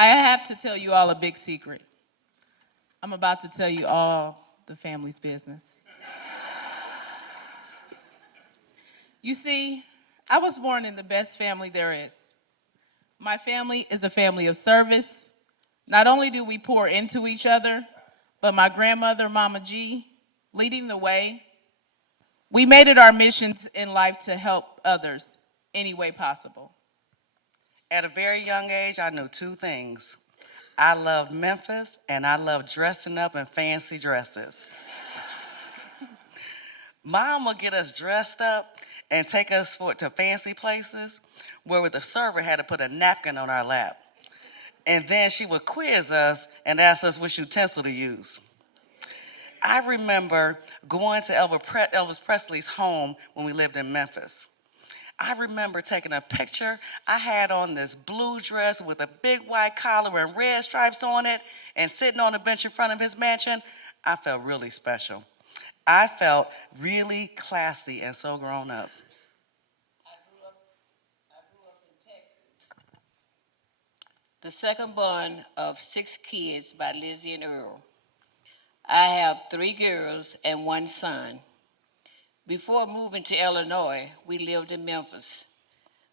I have to tell you all a big secret. I'm about to tell you all the family's business. You see, I was born in the best family there is. My family is a family of service. Not only do we pour into each other, but my grandmother, Mama G, leading the way, we made it our mission in life to help others any way possible. At a very young age, I knew two things. I loved Memphis and I loved dressing up in fancy dresses. Mom would get us dressed up and take us to fancy places where the server had to put a napkin on our lap. And then she would quiz us and ask us which utensil to use. I remember going to Elvis Presley's home when we lived in Memphis. I remember taking a picture. I had on this blue dress with a big white collar and red stripes on it, and sitting on a bench in front of his mansion. I felt really special. I felt really classy and so grown up. I grew up in Texas, the second born of 6 kids by Lizzie and Earl. I have 3 girls and 1 son. Before moving to Illinois, we lived in Memphis.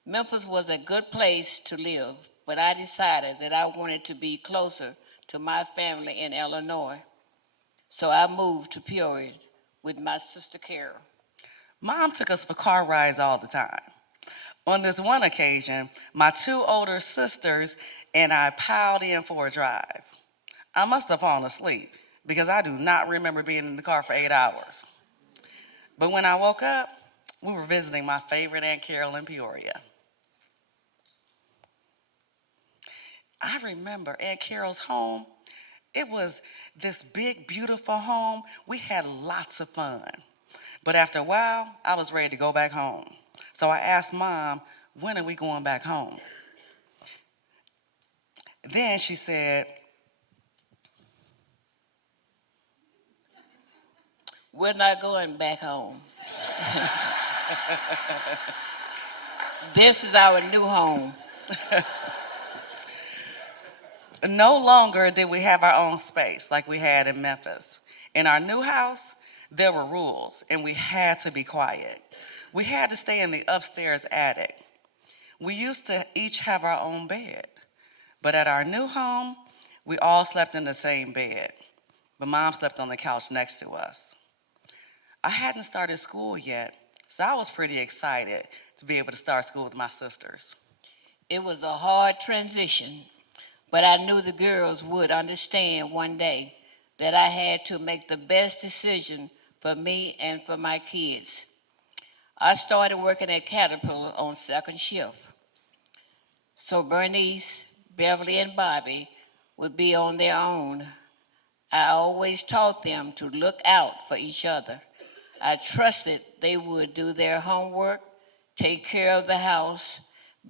Memphis was a good place to live, but I decided that I wanted to be closer to my family in Illinois. So I moved to Peoria with my sister Carol. Mom took us for car rides all the time. On this one occasion, my 2 older sisters and I piled in for a drive. I must have fallen asleep because I do not remember being in the car for 8 hours. But when I woke up, we were visiting my favorite Aunt Carol in Peoria. I remember Aunt Carol's home. It was this big, beautiful home. We had lots of fun. But after a while, I was ready to go back home. So I asked Mom, when are we going back home? Then she said, We're not going back home. This is our new home. no longer did we have our own space like we had in Memphis. In our new house, there were rules, and we had to be quiet. We had to stay in the upstairs attic. We used to each have our own bed, but at our new home, we all slept in the same bed, but Mom slept on the couch next to us. I hadn't started school yet, so I was pretty excited to be able to start school with my sisters. It was a hard transition, but I knew the girls would understand one day that I had to make the best decision for me and for my kids. I started working at Caterpillar on second shift, so Bernice, Beverly, and Bobby would be on their own. I always taught them to look out for each other. I trusted they would do their homework, take care of the house,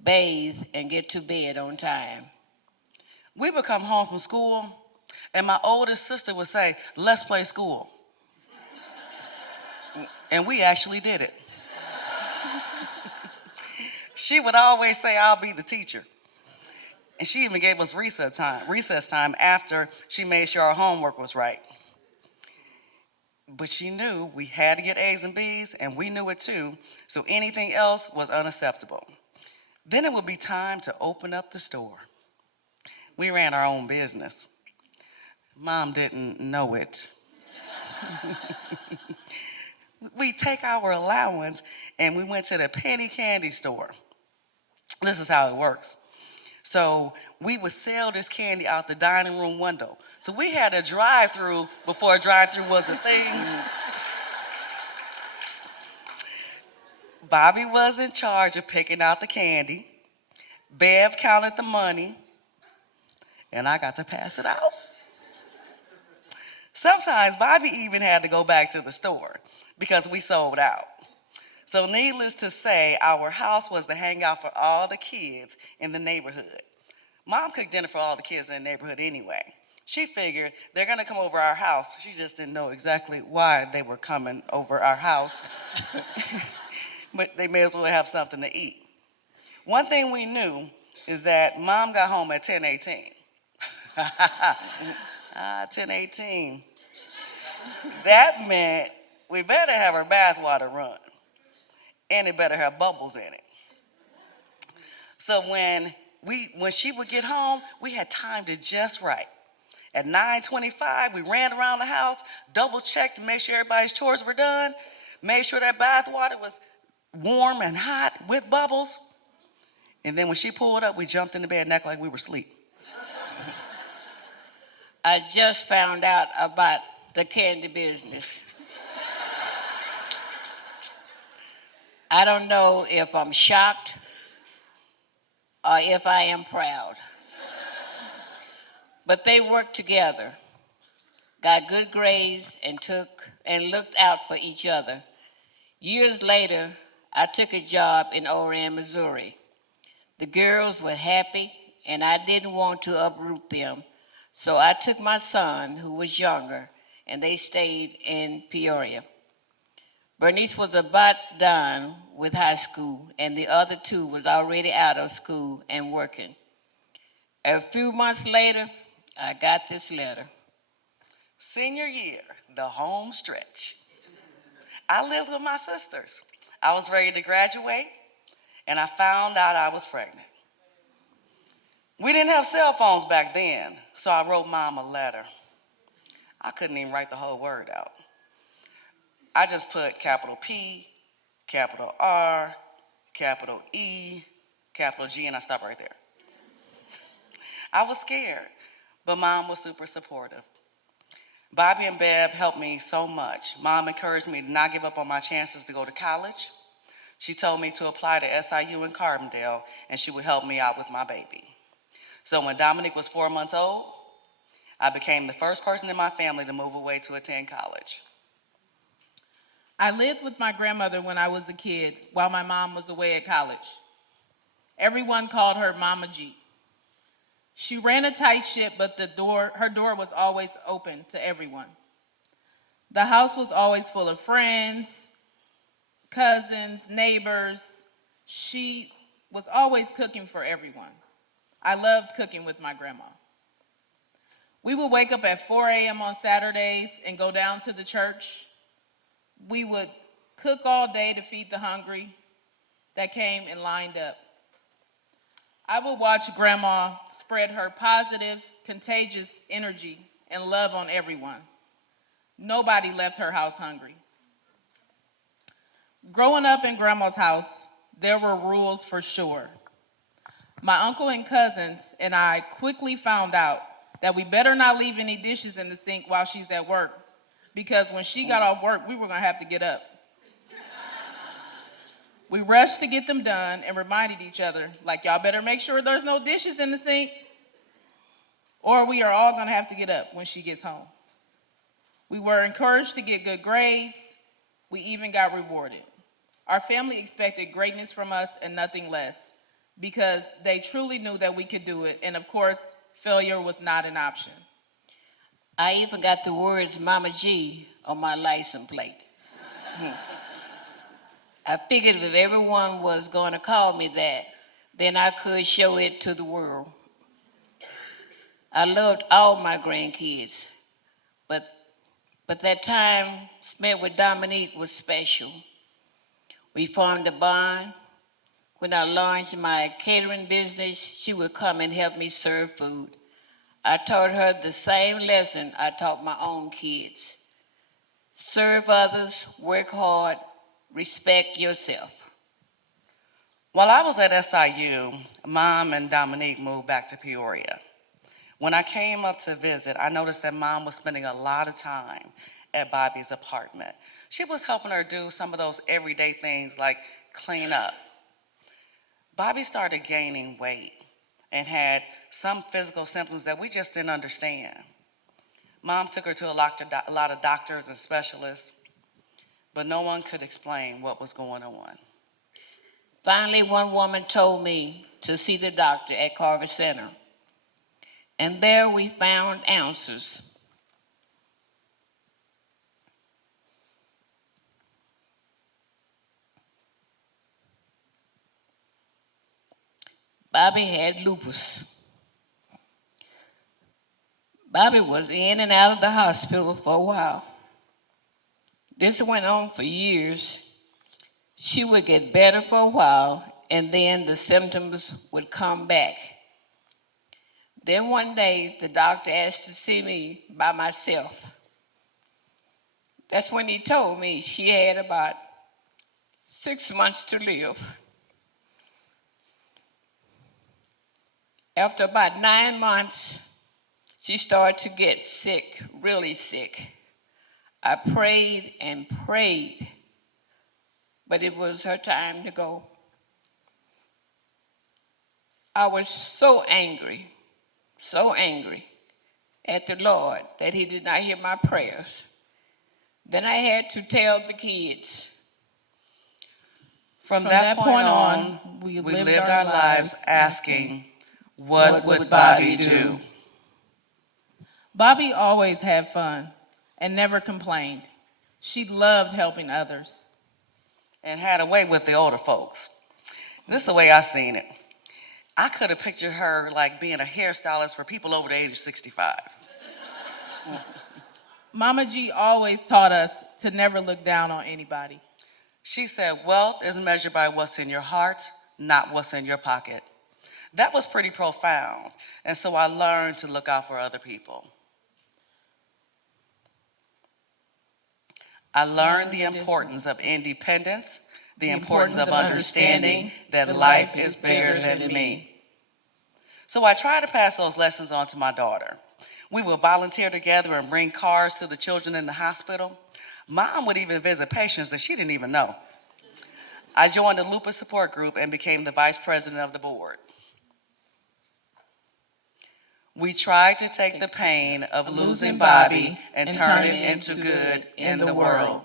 bathe, and get to bed on time. We would come home from school, and my oldest sister would say, let's play school. And we actually did it. She would always say, I'll be the teacher. And she even gave us recess time after she made sure our homework was right. But she knew we had to get A's and B's, and we knew it too, so anything else was unacceptable. Then it would be time to open up the store. We ran our own business. Mom didn't know it. We take our allowance and we went to the penny candy store. This is how it works. So we would sell this candy out the dining room window. So we had a drive-through before a drive-through was a thing. Bobby was in charge of picking out the candy. Bev counted the money, and I got to pass it out. Sometimes Bobby even had to go back to the store because we sold out. So needless to say, our house was the hangout for all the kids in the neighborhood. Mom cooked dinner for all the kids in the neighborhood anyway. She figured they're gonna come over our house. She just didn't know exactly why they were coming over our house, but they may as well have something to eat. One thing we knew is that Mom got home at 10:18. 1018. That meant we better have her bath water run, and it better have bubbles in it. So when she would get home, we had timed it just right. At 9:25, we ran around the house, double checked to make sure everybody's chores were done, made sure that bath water was warm and hot with bubbles. And then when she pulled up, we jumped in the bed and acted like we were asleep. I just found out about the candy business. I don't know if I'm shocked or if I am proud. But they worked together, got good grades, and looked out for each other. Years later, I took a job in Oran, Missouri. The girls were happy, and I didn't want to uproot them. So I took my son, who was younger, and they stayed in Peoria. Bernice was about done with high school, and the other two was already out of school and working. A few months later, I got this letter. Senior year, the home stretch. I lived with my sisters. I was ready to graduate, and I found out I was pregnant. We didn't have cell phones back then, so I wrote Mom a letter. I couldn't even write the whole word out. I just put capital P, capital R, capital E, capital G, and I stopped right there. I was scared, but Mom was super supportive. Bobby and Bev helped me so much. Mom encouraged me to not give up on my chances to go to college. She told me to apply to SIU in Carbondale, and she would help me out with my baby. So when Dominique was 4 months old, I became the first person in my family to move away to attend college. I lived with my grandmother when I was a kid while my mom was away at college. Everyone called her Mama G. She ran a tight ship, but her door was always open to everyone. The house was always full of friends, cousins, neighbors. She was always cooking for everyone. I loved cooking with my grandma. We would wake up at 4 a.m. on Saturdays and go down to the church. We would cook all day to feed the hungry that came and lined up. I would watch Grandma spread her positive, contagious energy and love on everyone. Nobody left her house hungry. Growing up in Grandma's house, there were rules for sure. My uncle and cousins and I quickly found out that we better not leave any dishes in the sink while she's at work, because when she got off work, we were gonna have to get up. We rushed to get them done and reminded each other, like, y'all better make sure there's no dishes in the sink, or we are all gonna have to get up when she gets home. We were encouraged to get good grades. We even got rewarded. Our family expected greatness from us and nothing less, because they truly knew that we could do it, and of course, failure was not an option. I even got the words Mama G on my license plate. I figured if everyone was going to call me that, then I could show it to the world. I loved all my grandkids, but that time spent with Dominique was special. We formed a bond. When I launched my catering business, she would come and help me serve food. I taught her the same lesson I taught my own kids. Serve others, work hard, respect yourself. While I was at SIU, Mom and Dominique moved back to Peoria. When I came up to visit, I noticed that Mom was spending a lot of time at Bobby's apartment. She was helping her do some of those everyday things like clean up. Bobby started gaining weight and had some physical symptoms that we just didn't understand. Mom took her to a lot of doctors and specialists, but no one could explain what was going on. Finally, one woman told me to see the doctor at Carver Center. And there we found answers. Bobby had lupus. Bobby was in and out of the hospital for a while. This went on for years. She would get better for a while, and then the symptoms would come back. Then one day, the doctor asked to see me by myself. That's when he told me she had about 6 months to live. After about 9 months, she started to get sick, really sick. I prayed and prayed, but it was her time to go. I was so angry at the Lord that he did not hear my prayers. Then I had to tell the kids. From that point on, we lived our lives asking, what would Bobby do? Bobby always had fun and never complained. She loved helping others. And had a way with the older folks. This is the way I seen it. I could have pictured her like being a hairstylist for people over the age of 65. Mama G always taught us to never look down on anybody. She said, wealth is measured by what's in your heart, not what's in your pocket. That was pretty profound, and so I learned to look out for other people. I learned the importance of independence, the importance of understanding that life is bigger than me. So I try to pass those lessons on to my daughter. We would volunteer together and bring cars to the children in the hospital. Mom would even visit patients that she didn't even know. I joined the lupus support group and became the vice president of the board. We tried to take the pain of losing Bobby and turn it into good in the world.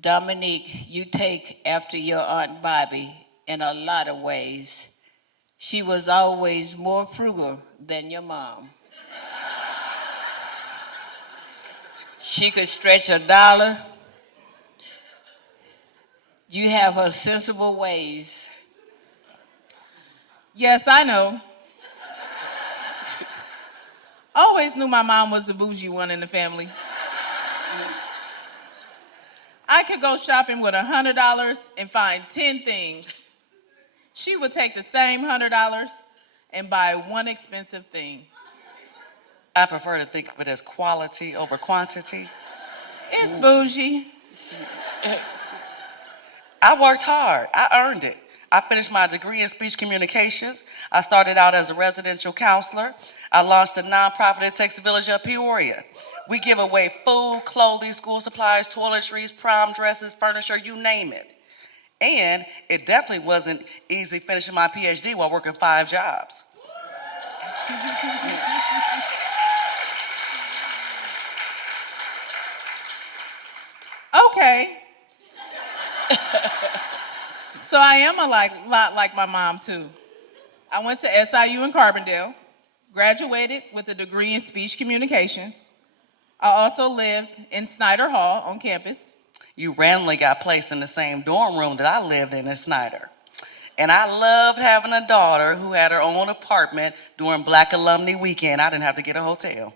Dominique, you take after your Aunt Bobby in a lot of ways. She was always more frugal than your mom. She could stretch $1. You have her sensible ways. Yes, I know. Always knew my mom was the bougie one in the family. I could go shopping with $100 and find 10 things. She would take the same $100 and buy one expensive thing. I prefer to think of it as quality over quantity. It's bougie. I worked hard. I earned it. I finished my degree in speech communications. I started out as a residential counselor. I launched a nonprofit that takes the village of Peoria. We give away food, clothing, school supplies, toiletries, prom dresses, furniture, you name it. And it definitely wasn't easy finishing my PhD while working 5 jobs. Okay. So I am a lot like my mom too. I went to SIU in Carbondale, graduated with a degree in speech communications. I also lived in Snyder Hall on campus. You randomly got placed in the same dorm room that I lived in Snyder. And I loved having a daughter who had her own apartment during Black Alumni Weekend. I didn't have to get a hotel.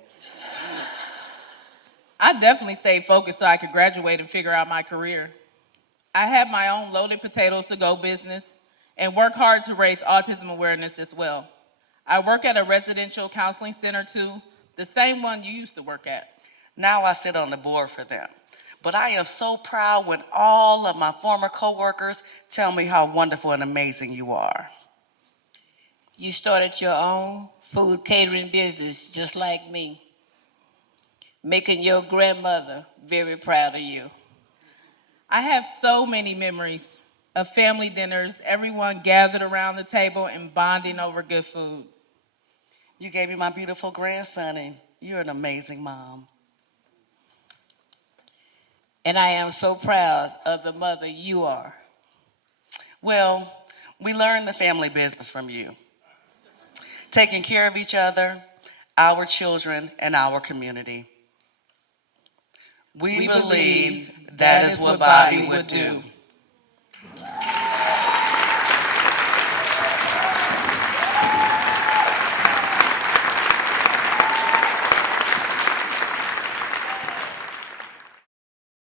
I definitely stayed focused so I could graduate and figure out my career. I had my own loaded potatoes to go business and work hard to raise autism awareness as well. I work at a residential counseling center too, the same one you used to work at. Now I sit on the board for them. But I am so proud when all of my former coworkers tell me how wonderful and amazing you are. You started your own food catering business just like me, making your grandmother very proud of you. I have so many memories of family dinners, everyone gathered around the table and bonding over good food. You gave me my beautiful grandson, and you're an amazing mom. And I am so proud of the mother you are. Well, we learned the family business from you. Taking care of each other, our children, and our community. We believe that is what Bobby would do.